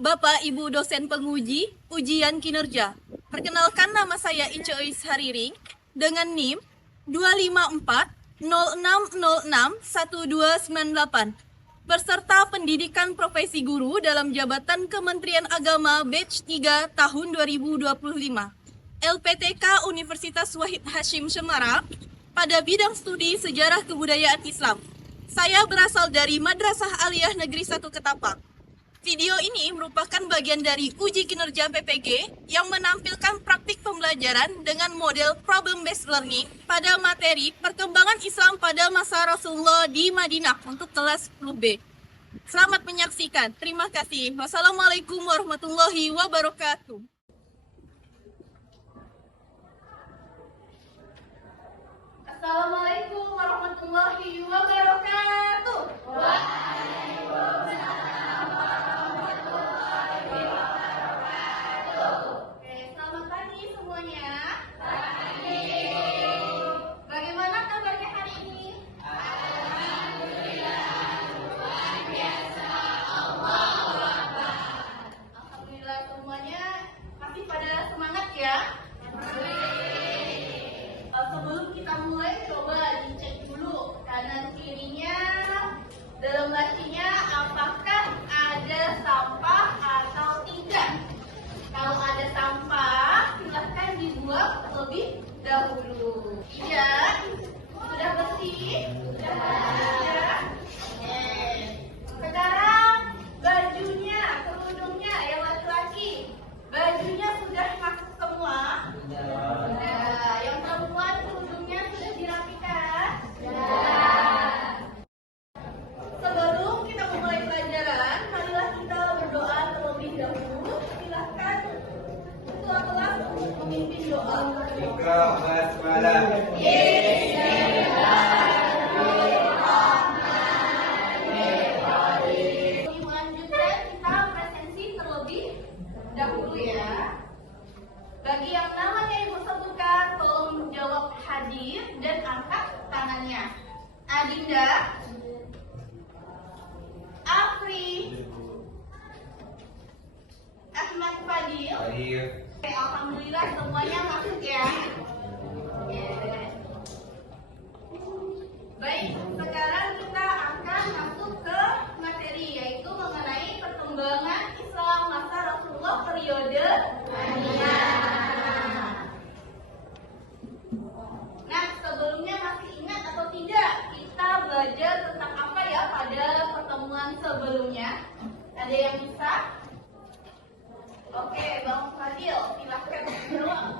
Bapak, Ibu dosen penguji, ujian kinerja. Perkenalkan, nama saya Ice Ois Hariring dengan NIM 25406061298. Peserta pendidikan profesi guru dalam jabatan Kementerian Agama batch 3 tahun 2025. LPTK Universitas Wahid Hasyim Semarang pada bidang studi Sejarah Kebudayaan Islam. Saya berasal dari Madrasah Aliyah Negeri 1 Ketapang. Video ini merupakan bagian dari uji kinerja PPG yang menampilkan praktik pembelajaran dengan model problem-based learning pada materi perkembangan Islam pada masa Rasulullah di Madinah untuk kelas 10B. Selamat menyaksikan. Terima kasih. Wassalamualaikum warahmatullahi wabarakatuh. Assalamualaikum warahmatullahi wabarakatuh. Selamat pagi semuanya. Bagaimana kabarnya hari ini? Alhamdulillah semuanya masih pada semangat ya. Sebelum kita mulai, coba dicek dulu kanan kirinya, dalam lacinya apakah ada sampah atau tidak. Kalau ada sampah, silahkan dibuang terlebih dahulu. Iya, sudah bersih, sudah bersih. Sekarang bajunya, kerudungnya yang laki-laki, bajunya sudah masuk semua. Nah, yang perempuan kerudungnya sudah dirapikan. Sebelum kita memulai pelajaran, marilah kita berdoa terlebih dahulu. Silahkan ketua kelas untuk memimpin doa. Selanjutnya kita presensi terlebih dahulu ya. Bagi yang namanya ibu sebutkan, tolong jawab hadir dan angkat tangannya. Adinda, Afri, Ahmad Fadil. Alhamdulillah semuanya masuk ya. Baik, sekarang kita akan masuk ke materi, yaitu mengenai perkembangan Islam masa Rasulullah periode Madinah. Nah, sebelumnya masih ingat atau tidak kita belajar tentang apa ya pada pertemuan sebelumnya? Ada yang bisa? Oke, Bang Fadil, silahkan menjawab.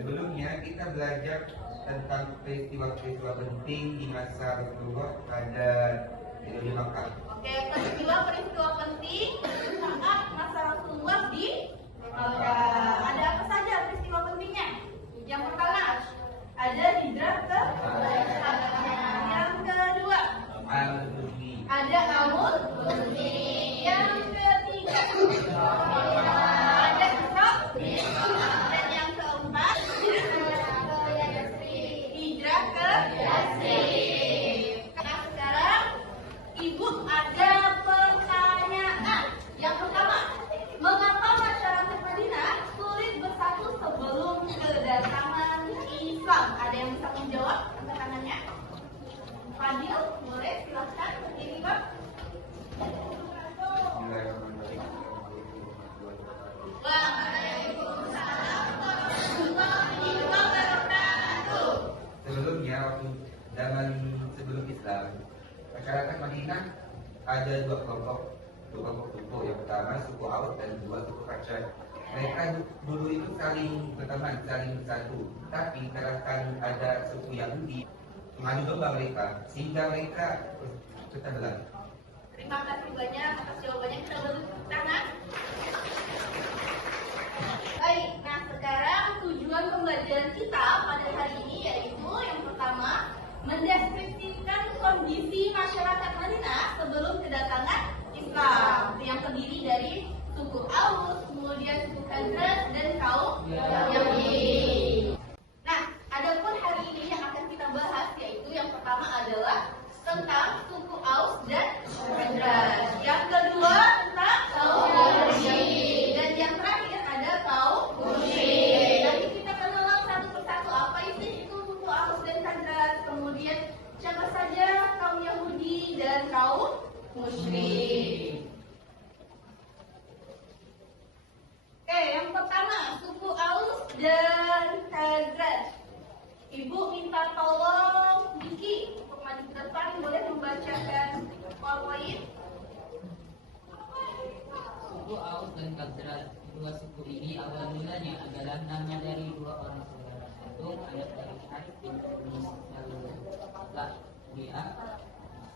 Sebelumnya kita belajar tentang peristiwa-peristiwa penting di masa Rasulullah pada di Makkah. Oke, peristiwa penting saat masa Rasulullah di Makkah. Ada apa saja peristiwa pentingnya? Yang pertama, ada hijrah ke Habasya. Yang kedua, ada Amud. Yang ketiga, ada Ishaq. Dan yang keempat, hijrah ke Yatsrib. Nah, sekarang Ibu ada pertanyaan. Yang pertama, mengapa masyarakat Madinah sulit bersatu sebelum kedatangan Islam? Ada yang bisa menjawab? Angkat tangannya. Fadil, boleh silahkan berdiri, Pak. Sebelumnya, waktu zaman sebelum Islam, masyarakat Madinah ada dua kelompok suku. Yang pertama suku Aus dan dua suku Khazraj. Mereka dulu itu saling berteman, saling bersatu. Tapi karena ada suku Yahudi mengadu domba mereka, sehingga mereka pecah belah. Terima kasih banyak atas jawabannya. Kita beri tepuk tangan. Baik, nah sekarang tujuan pembelajaran kita pada hari ini yaitu yang pertama, mendeskripsikan kondisi masyarakat Madinah sebelum kedatangan Islam, yang terdiri dari suku Aus, kemudian suku Khazraj dan kaum Yahudi. Nah, adapun hari ini yang akan kita bahas yaitu yang pertama adalah tentang suku Aus dan Khazraj. Yang kedua tentang Dua suku ini awal mulanya adalah nama dari dua orang saudara kandung, anak dari Harith bin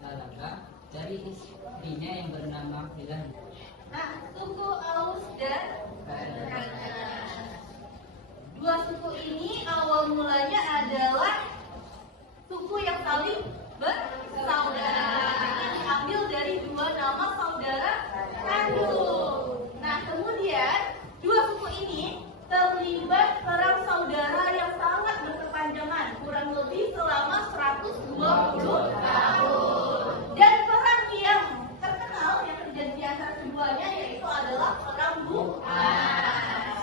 Salaga dari istrinya yang bernama Hilah. Nah, suku Aus dan dua suku ini awal mulanya adalah suku yang saling bersaudara. Ini diambil dari dua nama saudara kandung. Nah, kemudian dua suku ini terlibat perang saudara yang sangat berkepanjangan, kurang lebih selama 120 tahun. Dan perang yang terkenal yang terjadi di antara keduanya yaitu adalah perang Bu'as.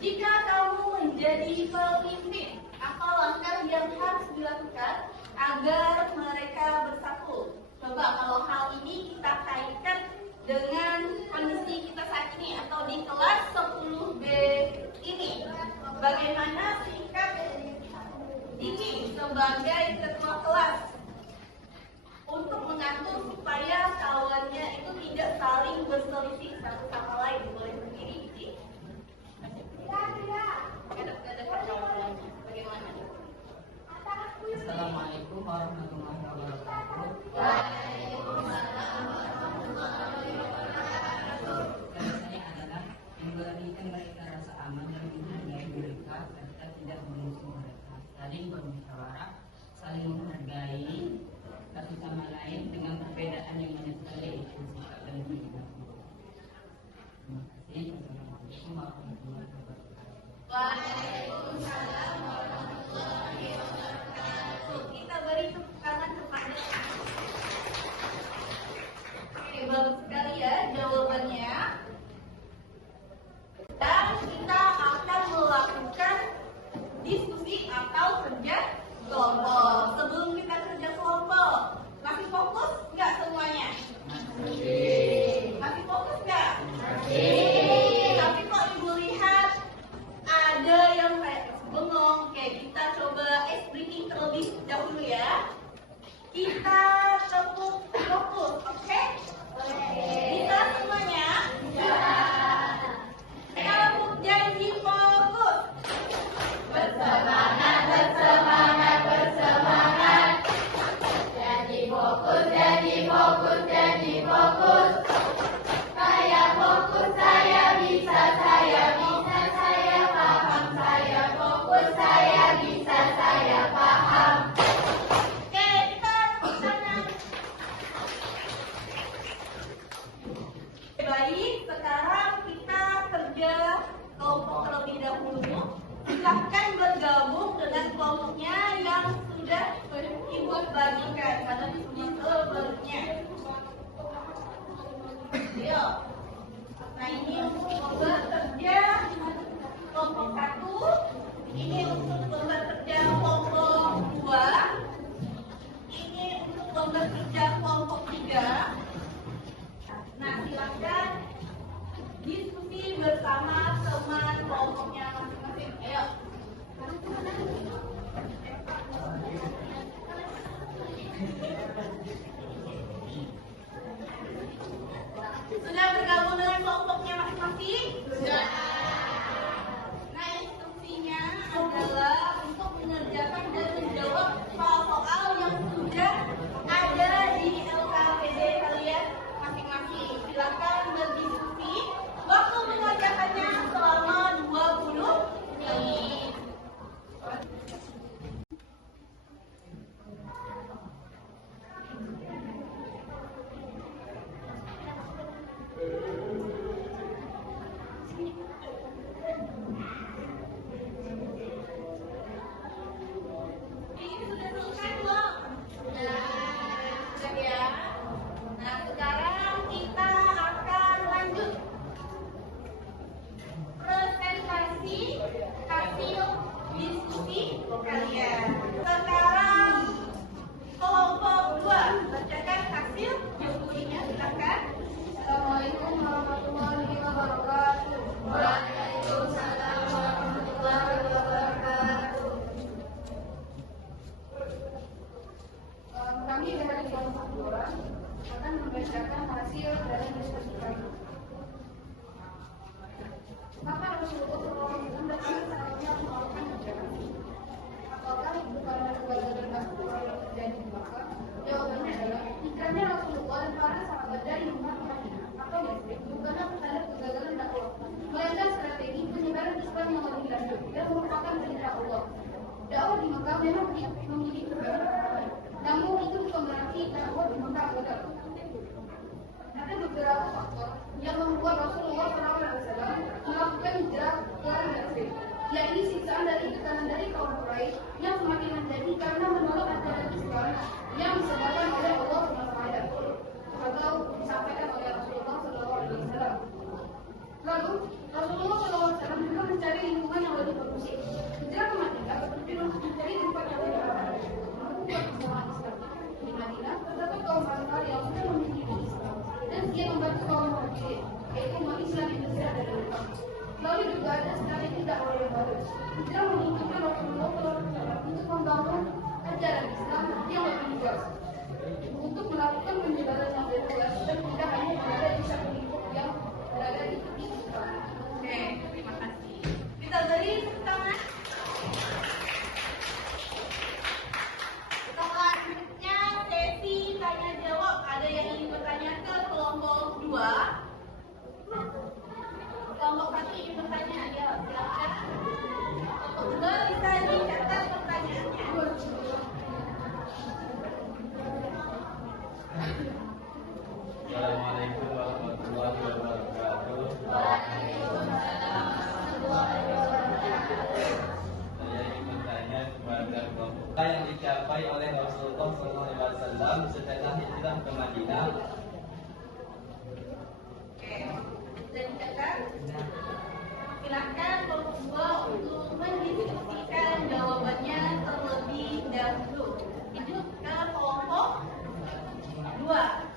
Jika kamu menjadi pemimpin, apa langkah yang harus dilakukan agar mereka bersatu? Coba kalau hal ini kita kaitkan dengan kondisi kita saat ini atau di kelas 10B ini. Bagaimana sikap ini sebagai ketua kelas untuk mengatur supaya kawannya itu tidak saling berselisih satu sama lain? Boleh berdiri di bagaimana? Assalamualaikum warahmatullahi wabarakatuh. Saya adalah memberikan mereka rasa aman dan menghargai mereka serta tidak mengusung mereka, saling bermusyawarah, saling menghargai satu sama lain dengan perbedaan yang menyertai itu sikap dan perilaku. Terima kasih. Assalamualaikum warahmatullahi wabarakatuh. Waalaikumsalam warahmatullahi wabarakatuh. Kita beri tepuk tangan kepada. Oke, bagus sekali ya jawabannya. Dan kita akan melakukan diskusi atau kerja kelompok. Sebelum kita kerja kelompok, masih fokus nggak semuanya? Masih fokus nggak? Tapi kok ibu lihat ada yang kayak bengong. Oke, kita coba ice breaking terlebih dahulu ya. Kita tepuk fokus, oke? Bisa semuanya? Kamu janji fokus. Bersemangat, bersemangat, bersemangat. Janji fokus, janji fokus, janji fokus. Saya fokus, saya bisa, saya paham, saya fokus, saya bisa, saya paham. Oke, kita tepuk tangan. Baik, sekarang kita kerja kelompok terlebih dahulu. Silahkan bergabung dengan kelompoknya yang sudah ibu bagikan karena disebut kelompoknya. Ayo. Nah, ini untuk lomba kerja kelompok 1. Ini untuk lomba kerja kelompok 2. Ini untuk lomba kerja kelompok 3. Nah, silakan diskusi bersama teman kelompoknya masing-masing. Ayo. Sudah bergabung dengan kelompoknya masing-masing? Sudah. Nah, instruksinya adalah untuk mengerjakan dan menjawab soal-soal yang sudah ada di LKPD kalian masing-masing. Silakan berdiskusi. Waktu mengerjakannya selama 20 menit. Rasulullah SAW mendatangkan sahabatnya melakukan hijrah? Apakah bukan kegagalan Rasulullah yang terjadi di Makkah? Jawabannya adalah hijrahnya Rasulullah dan para sahabat dari Mekah ke Madinah atau Yatsrib bukanlah tanda kegagalan dakwah, melainkan strategi penyebaran Islam yang lebih lanjut dan merupakan perintah Allah. Dakwah di Mekah memang memiliki kegagalan, namun itu bukan berarti dakwah di Mekah gagal. Ada beberapa faktor yang membuat Rasulullah SAW melakukan hijrah ke Yatsrib, yaitu siksaan dari tekanan dari kaum Quraisy yang semakin menjadi karena menolak ajaran Islam yang disebabkan oleh Allah SWT atau disampaikan oleh Rasulullah SAW. Lalu Rasulullah SAW juga mencari lingkungan yang lebih kondusif. Hijrah ke Madinah bertujuan untuk mencari tempat yang lebih aman untuk perkembangan Islam. Di Madinah terdapat kaum Ansar yang sudah memiliki Islam dan dia membantu kaum Muhajirin, yaitu umat Islam yang bergerak dari Mekah. Lalu juga ada strategi dakwah yang baru. Hijrah menunjukkan Rasulullah SAW untuk membangun ajaran Islam yang lebih luas, untuk melakukan penyebaran yang lebih luas dan tidak hanya berada di satu lingkup yang berada di tepi Islam. Oke, terima kasih. Kita beri tepuk tangan. Selanjutnya sesi tanya jawab. Ada yang ingin bertanya ke kelompok 2? Kelompok 1 ingin bertanya, ya silakan. Kelompok 2 bisa dicatat pertanyaannya. Assalamualaikum warahmatullahi wabarakatuh. Saya ingin bertanya kepada kelompok yang dicapai oleh Rasulullah SAW setelah hijrah ke Madinah. Oke, sudah dicatat. Silakan kelompok 2 untuk mendiskusikan jawabannya terlebih dahulu. Itu ke kelompok 2.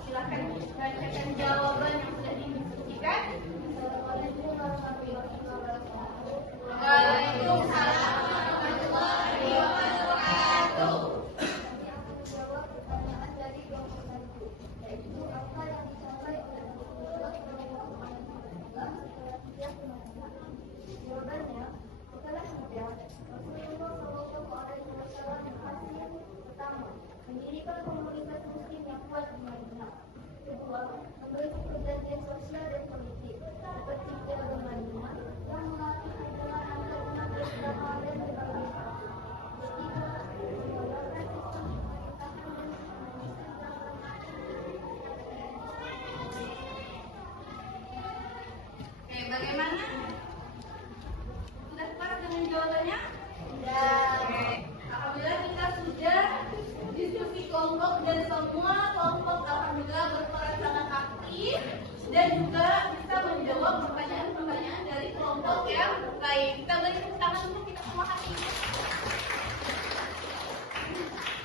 Silakan bacakan jawaban yang sudah didiskusikan. Waalaikumsalam warahmatullahi wabarakatuh. Menjawab pertanyaan dari kelompok 1, yaitu apa yang dicapai oleh Rasulullah SAW setelah hijrah ke Madinah. Jawabannya, setelah hijrah, Rasulullah SAW berhasil pertama, mendirikan komunitas muslim yang kuat di Madinah. Kedua, membentuk perjanjian sosial dan politik seperti Piagam Madinah yang mengatur hubungan antar umat beragama dan berbangsa. Ketiga, mengeluarkan sistem pemerintahan dan Oke, bagaimana? Sudah sepakat dengan jawabannya? Sudah. Oke, alhamdulillah kita sudah diskusi kelompok dan semua kelompok alhamdulillah berperan sangat aktif dan juga bisa menjawab pertanyaan-pertanyaan dari kelompok yang lain. Kita beri tepuk tangan untuk kita semua hari ini.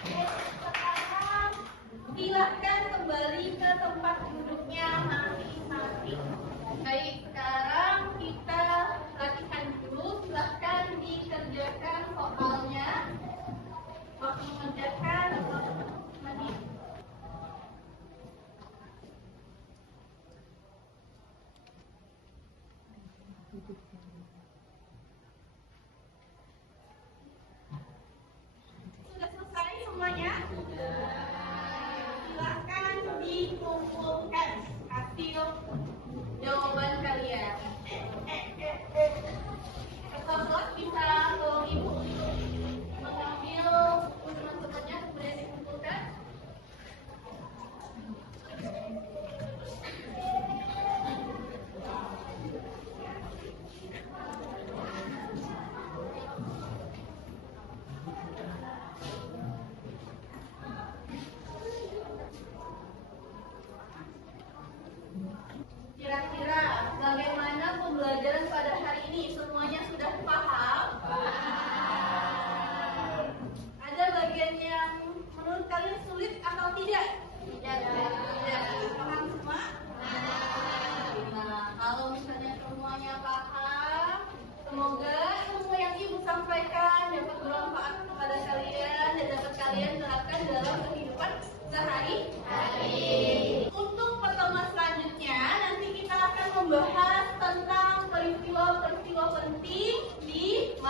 Oke, sekarang silahkan kembali ke tempat duduknya masing-masing. Baik, sekarang kita latihan dulu. Silahkan dikerjakan soalnya. Waktu mengerjakan menit. Sudah selesai semuanya? Silahkan dikumpulkan hasil jawaban kalian. Kelompok bisa tolong ibu mengambil teman-temannya kemudian dikumpulkan.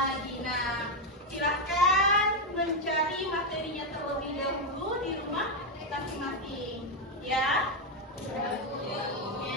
lagi. Nah, silakan mencari materinya terlebih dahulu di rumah masing-masing, ya. Oke.